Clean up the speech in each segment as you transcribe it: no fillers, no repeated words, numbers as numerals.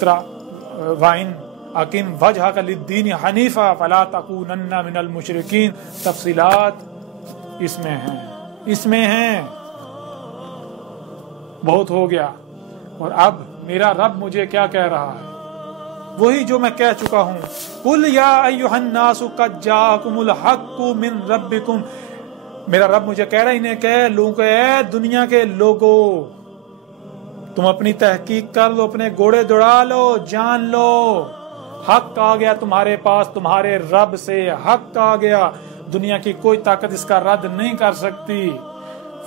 طرح وَإِنْ أَقِمْ وَجْهَكَ لِلدِّينِ حَنِيفًا فَلَا تَكُونَنَّ مِنَ الْمُشْرِكِينَ تفصیلات اس میں ہیں. بہت ہو گیا. اور اب میرا رب مجھے کیا کہہ رہا ہے؟ وہی جو میں کہہ چکا ہوں. قُلْ يَا أَيُّهَا النَّاسُ قَدْ جَاءَكُمُ الْحَقُّ مِنْ رَبِّكُمْ. میرا رب مجھے کہہ رہا ہے کہ لوگوں کو، اے دنیا کے لوگوں، تم اپنی تحقیق کر لو، اپنے گھوڑے دوڑا لو، جان لو، حق آ گیا تمہارے پاس، تمہارے رب سے حق آ گیا. دنیا کی کوئی طاقت اس کا رد نہیں کر سکتی.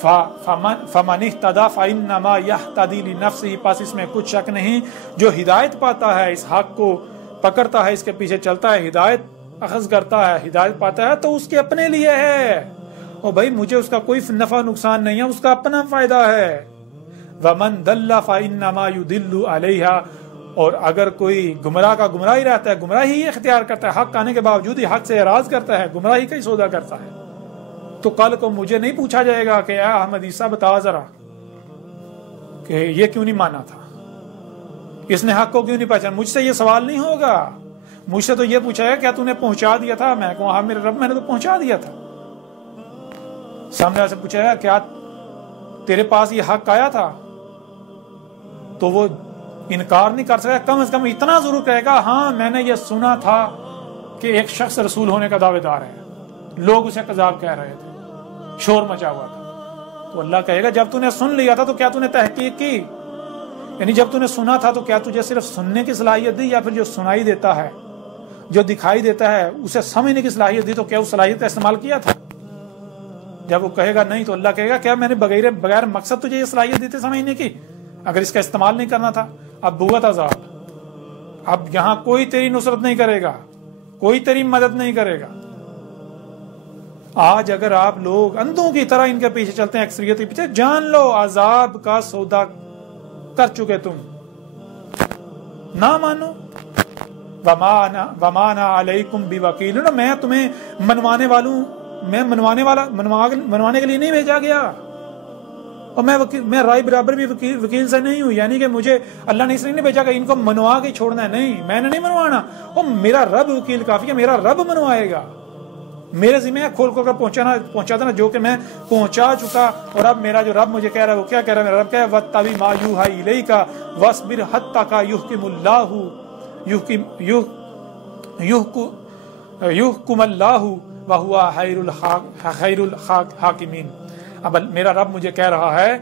فَمَنِ اهْتَدَىٰ فَإِنَّمَا يَهْتَدِي لِنَفْسِهِ. پس اس میں کچھ شک نہیں، جو ہدایت پاتا ہے، اس حق کو پکڑتا ہے، اس کے پیچھے چلتا ہے، ہدایت اخذ کرتا ہے، ہدایت پاتا ہے، تو اس کے اپنے لیے ہے. اور بھائی مجھے اس کا کوئی نفع نقصان نہیں ہے، اس کا اپنا فائدہ ہے. وَمَنْ ضَلَّ فَإِنَّمَا يُضِلُّ عَلَيْهَا. اور اگر کوئی گمراہ کا گمراہی رہتا ہے، گمراہی ہی اختیار کرتا ہے، حق آنے کے باوجود ہی حق سے اعراض کرتا ہے، گمراہی کا ہی سودا کرتا ہے، تو کل کو مجھے نہیں پوچھا جائے گا کہ اے احمد عیسیٰ بتا ذرا کہ یہ کیوں نہیں مانا تھا، اس نے حق کو کیوں نہیں پہچانا. مجھ سے یہ سوال نہیں ہوگا. مجھ سے تو یہ پوچھا ہے کیا تو نے پہنچا دیا تھا. میں کہوں ہاں میرے رب، میں نے تو پہنچا دیا تھا. سامنے سے پوچھا ہے کیا تیرے پاس یہ حق آیا تھا، تو وہ انکار نہیں کر سکتا. کم از کم اتنا ضرور کہے گا ہاں میں نے یہ سنا تھا کہ ایک شخص رسول ہونے کا دعوے دار ہے، لوگ اسے کذاب کہہ رہے تھے، شور مچا ہوا تھا. تو اللہ کہے گا جب تو نے سن لیا تھا تو کیا تو نے تحقیق کی؟ یعنی جب تو نے سنا تھا تو کیا تجھے صرف سننے کی صلاحیت دی، یا پھر جو سنائی دیتا ہے، جو دکھائی دیتا ہے، اسے سمجھنے کی صلاحیت دی، تو کیا اس صلاحیت کا استعمال کیا تھا؟ جب وہ کہے گا نہیں، تو اللہ کہے گا کیا میں نے بغیر مقصد تجھے یہ صلاحیت دی تھی سمجھنے کی؟ اگر اس کا استعمال نہیں کرنا تھا. اب بوت عذاب. اب یہاں کوئی تیری نصرت نہیں کرے گا، کوئی تیری مدد نہیں کرے گا. آج اگر آپ لوگ اندھوں کی طرح ان کے پیچھے چلتے ہیں، اکثریت کے پیچھے، جان لو عذاب کا سودا کر چکے تم. نہ مانو. وَمَا أَنَا عَلَيْكُمْ بِوَكِيلٍ. میں تمہیں منوانے کے لیے نہیں بھیجا گیا. اور میں رائے برابر بھی وکیل سے نہیں ہوں. یعنی کہ مجھے اللہ نے اس لیے نہیں بھیجا کہ ان کو منوا کے چھوڑنا ہے. نہیں، میں نے نہیں منوانا. اور میرا رب وکیل کافی ہے، میرا رب منوائے گا. میرے ذمہ ہے کھول کر پہنچا دینا جو کہ میں پہنچا چکا. اور اب میرا جو رب مجھے کہہ رہا ہے وہ کیا کہہ رہا ہے؟ میرا رب کہہ رہا ہے وَاتَّبِعْ مَا يُوحَىٰ إِلَيْكَ وَاصْبِرْ حَتَّىٰ يُحْكِمَ اللَّهُ وَهُوَ خَيْرُ الْحَاكِمِينَ. اب میرا رب مجھے کہہ رہا ہے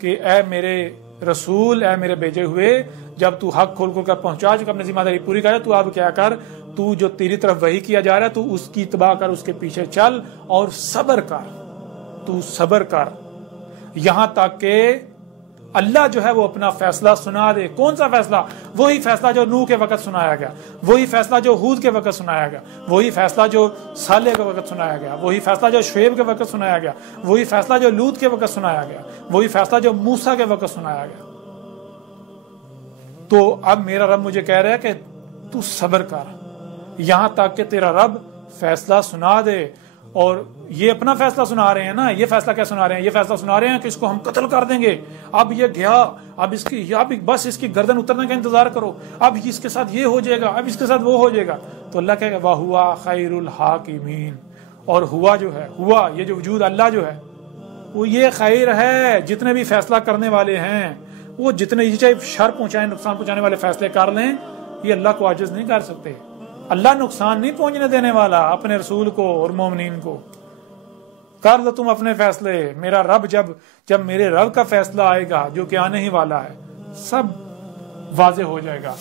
کہ اے میرے رسول، اے میرے بھیجے ہوئے، جب تو حق کھول کر پہنچا چکا، اپنی ذمہ داری پوری کر، تو اب کیا کر، تو جو تیری طرف وحی کیا جا رہا ہے تو اس کی اتباع کر، اس کے پیچھے چل اور صبر کر. تو صبر کر یہاں تک کہ اللہ جو ہے وہ اپنا فیصلہ سنا دے. کون سا فیصلہ؟ وہی فیصلہ جو نوح کے وقت سنایا گیا، وہی فیصلہ جو ہود کے وقت سنایا گیا، وہی فیصلہ جو صالح کے وقت سنایا گیا، وہی فیصلہ جو شعیب کے وقت سنایا گیا، وہی فیصلہ جو لوط کے وقت سنایا گیا، وہی فیصلہ جو موسیٰ کے وقت سنایا گیا. تو اب میرا رب مجھے کہہ رہا ہے کہ تو صبر کر یہاں تک کہ تیرا رب فیصلہ سنا دے. اور یہ اپنا فیصلہ سنا رہے ہیں نا. یہ فیصلہ کیا سنا رہے ہیں؟ یہ فیصلہ سنا رہے ہیں کہ اس کو ہم قتل کر دیں گے. اب یہ گیا، اب بس اس کی گردن اترنے کا انتظار کرو، اب اس کے ساتھ یہ ہو جائے گا، اب اس کے ساتھ وہ ہو جائے گا. تو اللہ کہے گا وَهُوَ خَيْرُ الْحَاكِمِينَ. اور ہوا جو ہے، ہوا یہ جو وجود اللہ جو ہے وہ یہ خیر ہے. جتنے بھی فیصلہ کرنے والے ہیں وہ جتنے چاہے شر پہنچائیں، نقصان پہنچانے والے فیصلے کر لیں، یہ اللہ کو عاجز نہیں کر سکتے. اللہ نقصان نہیں پہنچنے دینے والا اپنے رسول کو اور مومنین کو. کر لو تم اپنے فیصلے. میرا رب جب میرے رب کا فیصلہ آئے گا جو کہ آنے ہی والا ہے، سب واضح ہو جائے گا.